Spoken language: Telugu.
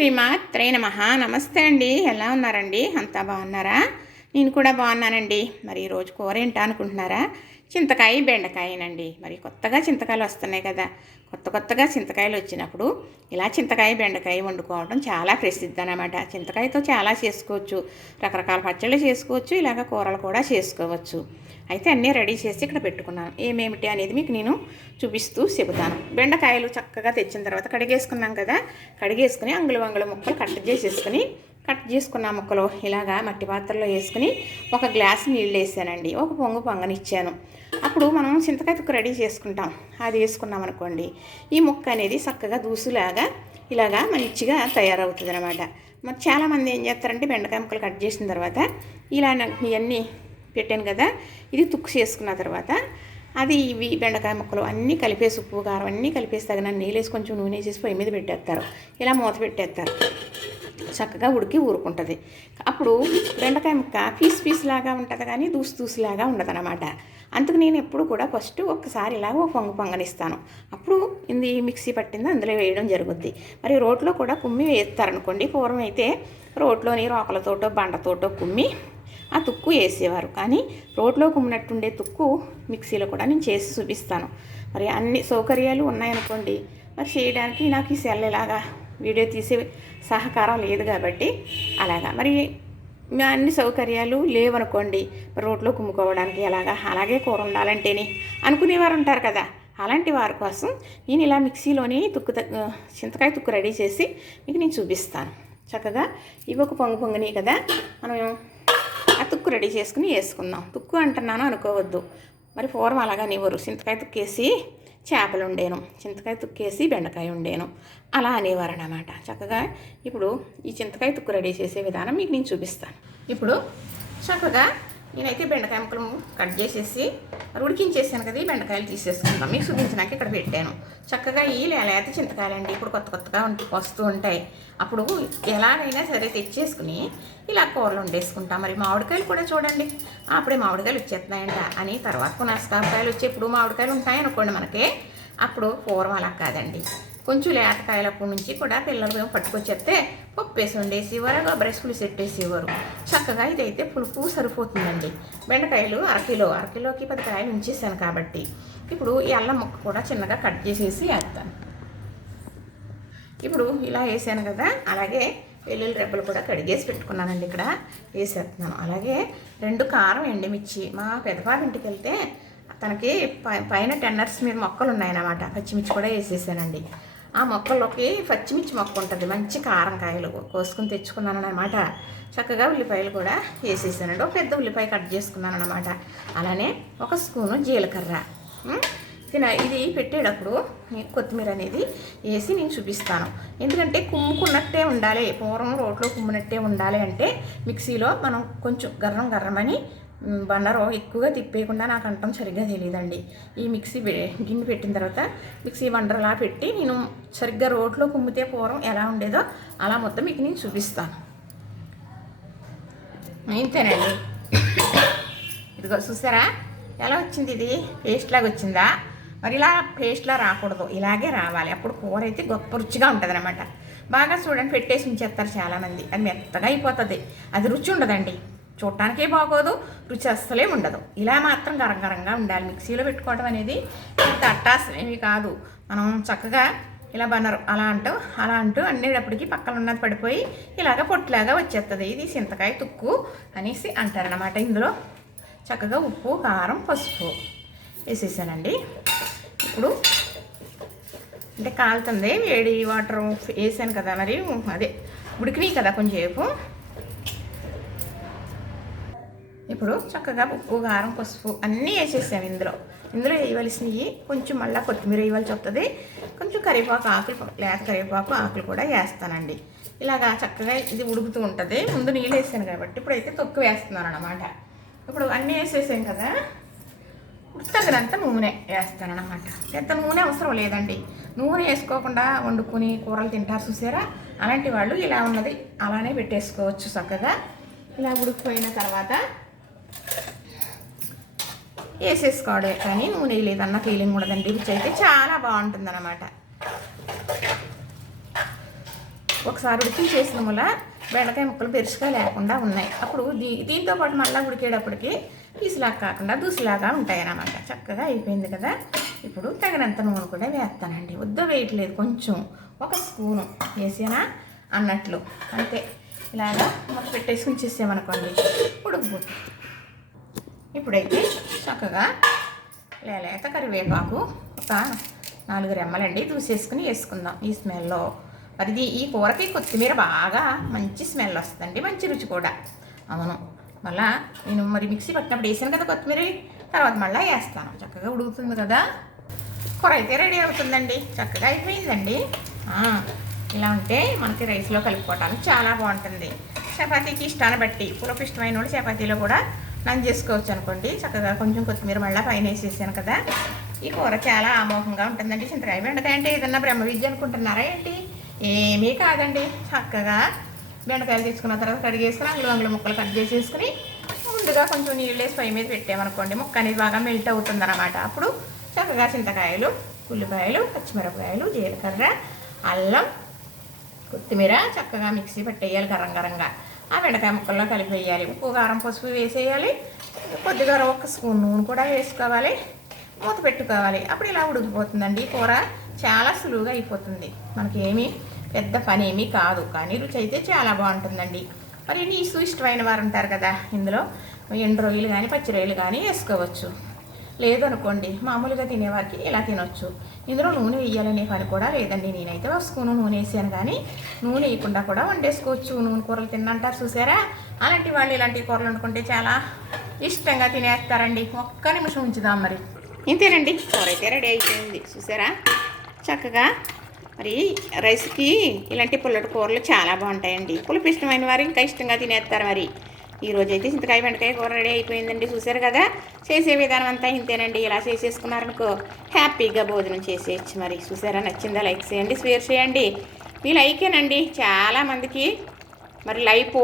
శ్రీమాత్రే నమ. నమస్తే అండి. ఎలా ఉన్నారండి? అంతా బాగున్నారా? నేను కూడా బాగున్నానండి. మరి ఈరోజు కూర ఏంటా అనుకుంటున్నారా? చింతకాయ బెండకాయనండి. మరి కొత్తగా చింతకాయలు వస్తున్నాయి కదా. కొత్త కొత్తగా చింతకాయలు వచ్చినప్పుడు ఇలా చింతకాయ బెండకాయ వండుకోవడం చాలా ప్రసిద్ధి అనమాట చింతకాయతో చాలా చేసుకోవచ్చు. రకరకాల పచ్చళ్ళు చేసుకోవచ్చు. ఇలాగ కూరలు కూడా చేసుకోవచ్చు. అయితే అన్నీ రెడీ చేసి ఇక్కడ పెట్టుకున్నాను. ఏమేమిటి అనేది మీకు నేను చూపిస్తూ చెబుతాను. బెండకాయలు చక్కగా తెచ్చిన తర్వాత కడిగేసుకున్నాం కదా. కడిగేసుకుని అంగుళం అంగుళం ముక్కలు కట్ చేసేసుకుని కట్ చేసుకున్న ముక్కలు ఇలాగా మట్టి పాత్రలో వేసుకుని ఒక గ్లాస్ నీళ్ళు వేసానండి. ఒక పొంగు పొంగనిచ్చాను. అప్పుడు మనం చింతకాయ తుక్కు రెడీ చేసుకుంటాం. అది వేసుకున్నాం అనుకోండి. ఈ ముక్క అనేది చక్కగా దూసులాగా ఇలాగా మంచిగా తయారవుతుంది అనమాట మరి చాలామంది ఏం చేస్తారంటే బెండకాయ ముక్కలు కట్ చేసిన తర్వాత ఇలా నాకు ఇవన్నీ పెట్టాను కదా ఇది తుక్కు చేసుకున్న తర్వాత అది ఇవి బెండకాయ ముక్కలు అన్నీ కలిపేసి ఉప్పు కారం అన్నీ కలిపేసి తగిన నీళ్ళు వేసి కొంచెం నూనె వేసేసి పొయ్యి మీద పెట్టేస్తారు. ఇలా మూత పెట్టేస్తారు. చక్కగా ఉడికి ఊరుకుంటుంది. అప్పుడు బెండకాయ ముక్క పీస్ పీస్ లాగా ఉంటుంది కానీ దూసు దూసులాగా ఉండదు అనమాట అందుకు నేను ఎప్పుడు కూడా ఫస్ట్ ఒక్కసారి ఇలాగ ఒక పొంగు పొంగనిస్తాను. అప్పుడు ఇది మిక్సీ పట్టింది అందులో వేయడం జరుగుద్ది. మరి రోట్లో కూడా కుమ్మి వేస్తారనుకోండి పూర్వం అయితే రోట్లోని రోకలతోటో బండతోటో కుమ్మి ఆ తుక్కు వేసేవారు. కానీ రోడ్లో కుమ్మినట్టుండే తుక్కు మిక్సీలో కూడా నేను చేసి చూపిస్తాను. మరి అన్ని సౌకర్యాలు ఉన్నాయనుకోండి మరి చేయడానికి నాకు ఈ సెల్ ఇలాగా వీడియో తీసే సహకారం లేదు కాబట్టి అలాగా. మరి అన్ని సౌకర్యాలు లేవనుకోండి రోడ్లో కుమ్ముకోవడానికి అలాగా అలాగే కూర ఉండాలంటేనే అనుకునేవారు ఉంటారు కదా. అలాంటి వారి కోసం నేను ఇలా మిక్సీలోని తుక్కు చింతకాయ తుక్కు రెడీ చేసి మీకు నేను చూపిస్తాను. చక్కగా ఇవి ఒక పొంగు పొంగినాయి కదా మనం ఆ తుక్కు రెడీ చేసుకుని వేసుకుందాం. తుక్కు అంటున్నాను అనుకోవద్దు. మరి పూర్వం అలాగా నివ్వరు చింతకాయ తుక్కేసి చేపలు ఉండేను చింతకాయ తుక్కేసి బెండకాయ ఉండేను. అలా అనేవారు అన్నమాట చక్కగా ఇప్పుడు ఈ చింతకాయ తుక్కు రెడీ చేసే విధానం మీకు నేను చూపిస్తాను. ఇప్పుడు చక్కగా నేనైతే బెండకాయ ముక్కలు కట్ చేసేసి ఉడికించేసాను కదా ఈ బెండకాయలు తీసేసుకుందాం. మీకు చూపించినాక ఇక్కడ పెట్టాను. చక్కగా ఈ లేత చింతకాయలండి ఇప్పుడు కొత్త కొత్తగా వస్తూ ఉంటాయి. అప్పుడు ఎలాగైనా సరే తెచ్చేసుకుని ఇలా కూరలు వండేసుకుంటాం. మరి మామిడికాయలు కూడా చూడండి. అప్పుడే మామిడికాయలు వచ్చేస్తున్నాయంట. అని తర్వాత పునస్కాయలు వచ్చి ఎప్పుడు మామిడికాయలు ఉంటాయనుకోండి మనకి అప్పుడు పూర్వం అలా కాదండి. కొంచెం లేతకాయలప్పటి నుంచి కూడా పిల్లలు పట్టుకొచ్చేస్తే పప్పు వేసి వండేసేవారు కొబ్బరి పులుసు సెట్టేసేవారు. చక్కగా ఇదైతే పులుపు సరిపోతుందండి. బెండకాయలు అరకిలో అరకిలోకి పది కాయలు ఉంచేసాను కాబట్టి ఇప్పుడు ఈ అల్లం ముక్క కూడా చిన్నగా కట్ చేసేసి వేస్తాను. ఇప్పుడు ఇలా వేసాను కదా అలాగే వెల్లుల్లి రెబ్బలు కూడా కడిగేసి పెట్టుకున్నానండి ఇక్కడ. వేసేస్తున్నాను. అలాగే రెండు కారం ఎండిమిర్చి. మా పెద్దబాబు ఇంటికి వెళ్తే తనకి పైన టెన్నర్స్ మీద మొక్కలు ఉన్నాయన్నమాట. పచ్చిమిర్చి కూడా వేసేసానండి. ఆ మొక్కల్లోకి పచ్చిమిర్చి మొక్క ఉంటుంది. మంచి కారం కాయలు కోసుకుని తెచ్చుకున్నాను అనమాట చక్కగా ఉల్లిపాయలు కూడా వేసేసానండి. ఒక పెద్ద ఉల్లిపాయ కట్ చేసుకున్నాను అనమాట అలానే ఒక స్పూను జీలకర్ర. తిన ఇది పెట్టేటప్పుడు కొత్తిమీర అనేది వేసి నేను చూపిస్తాను. ఎందుకంటే కుమ్ముకున్నట్టే ఉండాలి. పూర్వం రోట్లో కుమ్మునట్టే ఉండాలి అంటే మిక్సీలో మనం కొంచెం గర్రం గర్రమని బండరో ఎక్కువగా తిప్పేయకుండా నాకు అంటం సరిగ్గా తెలియదండి ఈ మిక్సీ గిన్నె పెట్టిన తర్వాత మిక్సీ బండరలా పెట్టి నేను సరిగ్గా రోడ్లో కుమ్మితే పూర్వం ఎలా ఉండేదో అలా మొత్తం మీకు నేను చూపిస్తాను. ఇంతేనండి. ఇదిగో చూసారా? ఎలా వచ్చింది ఇది? పేస్ట్ లాగా వచ్చిందా? మరి ఇలా పేస్ట్లా రాకూడదు. ఇలాగే రావాలి. అప్పుడు కూర అయితే గొప్ప రుచిగా ఉంటుంది అనమాట బాగా చూడండి పెట్టేసి ఉంచేస్తారు చాలామంది. అది మెత్తగా అయిపోతుంది. అది రుచి ఉండదండి. చూడటానికే బాగోదు రుచి అస్సలే ఉండదు. ఇలా మాత్రం గరం గరంగా ఉండాలి. మిక్సీలో పెట్టుకోవడం అనేది పెద్ద అట్టాసం ఏమి కాదు. మనం చక్కగా ఇలా బనరు అలా అంటూ అలా అంటూ అన్నేటప్పటికి పక్కన ఉన్నది పడిపోయి ఇలాగ పొట్టులాగా వచ్చేస్తుంది ఇది చింతకాయ తుక్కు అనేసి అంటారనమాట ఇందులో. చక్కగా ఉప్పు కారం పసుపు వేసేసానండి. ఇప్పుడు అంటే కాలుతుంది. వేడి వాటర్ వేసాను కదా మరి. అదే ఉడికినాయి కదా కొంచెంసేపు. ఇప్పుడు చక్కగా ఉప్పు కారం పసుపు అన్నీ వేసేసాము ఇందులో. ఇందులో వేయవలసినవి కొంచెం మళ్ళీ కొత్తిమీర వేయవలసి వస్తుంది కొంచెం కరివేపాకు ఆకులు లేక కరివేపాకు ఆకులు కూడా వేస్తానండి. ఇలాగా చక్కగా ఇది ఉడుకుతూ ఉంటుంది. ముందు నీళ్ళు వేసాను కాబట్టి ఇప్పుడైతే తొక్కు వేస్తున్నాను అనమాట ఇప్పుడు అన్నీ వేసేసాం కదా తగినంత నూనె వేస్తాను అనమాట ఎంత నూనె అవసరం లేదండి. నూనె వేసుకోకుండా వండుకొని కూరలు తింటారు చూసారా? అలాంటి వాళ్ళు ఇలా ఉన్నది అలానే పెట్టేసుకోవచ్చు చక్కగా. ఇలా ఉడికిపోయిన తర్వాత వేసేసుకోవడే కానీ నూనె లేదన్న ఫీలింగ్ ఉండదండి రుచి అయితే చాలా బాగుంటుంది అనమాట ఒకసారి ఉడికించేసిన వల్ల బెండకాయ ముక్కలు పెరుచుగా లేకుండా ఉన్నాయి. అప్పుడు దీ దీంతో పాటు మళ్ళీ ఉడికేటప్పటికి పీసులాగా కాకుండా దూసులాగా ఉంటాయి అన్నమాట చక్కగా అయిపోయింది కదా? ఇప్పుడు తగినంత నూనె కూడా వేస్తానండి. వద్ద వేయట్లేదు కొంచెం. ఒక స్పూను. వేసేనా? అన్నట్లు. అంతే. ఇలాగా మొక్క పెట్టేసుకుని చేసామనుకోండి ఉడుకుపోతుంది. ఇప్పుడైతే చక్కగా లేలేత కరివేపాకు ఒక నాలుగు రెమ్మలండి దూసేసుకుని వేసుకుందాం ఈ స్మెల్లో. మరి ఈ కూరకి కొత్తిమీర బాగా మంచి స్మెల్ వస్తుందండి మంచి రుచి కూడా. అవును. మళ్ళా నేను మరి మిక్సీ పట్టినప్పుడు వేసాను కదా కొత్తిమీర తర్వాత మళ్ళీ వేస్తాను. చక్కగా ఉడుకుతుంది కదా. కూర అయితే రెడీ అవుతుందండి. చక్కగా అయిపోయిందండి. ఇలా ఉంటే మనకి రైస్లో కలుపుకోవడానికి చాలా బాగుంటుంది. చపాతీకి ఇష్టాన్ని బట్టి పులుపు ఇష్టమైన వాళ్ళు చపాతీలో కూడా నన్ను చేసుకోవచ్చు అనుకోండి. చక్కగా కొంచెం కొత్తిమీర మళ్ళీ పైన వేసేసాను కదా. ఈ కూర చాలా అమోఘంగా ఉంటుందండి చింతకాయ బెండకాయ అంటే ఏదన్నా బ్రహ్మ విద్య అనుకుంటున్నారా ఏంటి? ఏమీ కాదండి. చక్కగా బెండకాయలు తీసుకున్న తర్వాత కడిగేసుకుని అంగులు అంగులు ముక్కలు కట్ చేసేసుకుని ముందుగా కొంచెం నీళ్ళు వేసి పై మీద పెట్టామనుకోండి ముక్క అనేది బాగా మెల్ట్ అవుతుందన్నమాట. అప్పుడు చక్కగా చింతకాయలు ఉల్లిపాయలు పచ్చిమిరపకాయలు జీలకర్ర అల్లం కొత్తిమీర చక్కగా మిక్సీ పట్టేయాలి గరం గరంగా. ఆ బెండకాయ ముక్కల్లో కలిపి వేయాలి ఉప్పు కారం పసుపు వేసేయాలి. కొద్దిగా ఒక స్పూన్ నూనె కూడా వేసుకోవాలి. మూత పెట్టుకోవాలి. అప్పుడు ఇలా ఉడికిపోతుందండి. కూర చాలా సులువుగా అయిపోతుంది. మనకేమీ పెద్ద పని ఏమీ కాదు కానీ రుచి అయితే చాలా బాగుంటుందండి. మరి నీసు ఇష్టమైన వారు ఉంటారు కదా ఇందులో ఎండు రొయ్యలు కానీ పచ్చి రొయ్యలు కానీ వేసుకోవచ్చు. లేదనుకోండి మామూలుగా తినేవారికి ఇలా తినొచ్చు? ఇందులో నూనె వేయాలనే పని కూడా లేదండి. నేనైతే ఒక స్పూను నూనె వేసాను కానీ నూనె వేయకుండా కూడా వండేసుకోవచ్చు. నూనె కూరలు తిన్నంటారు చూసారా? అలాంటి వాళ్ళు ఇలాంటి కూరలు వండుకుంటే చాలా ఇష్టంగా తినేస్తారండి. ఒక్క నిమిషం ఉంచుదాం మరి. ఇంతేనండి. కూర అయితే రెడీ అయిపోయింది. చూసారా? చక్కగా మరి రైస్కి ఇలాంటి పుల్లటి కూరలు చాలా బాగుంటాయండి. పులుపు ఇష్టమైన వారు ఇంకా ఇష్టంగా తినేస్తారు మరి. ఈరోజు అయితే చింతకాయ బెండకాయ కూర రెడీ అయిపోయిందండి. చూసారు కదా? చేసే విధానం అంతా ఇంతేనండి. ఇలా చేసేసుకున్నారనుకో హ్యాపీగా భోజనం చేసేయచ్చు మరి. చూసారా నచ్చిందా? లైక్ చేయండి షేర్ చేయండి. మీ లైకేనండి. చాలామందికి మరి లైఫ్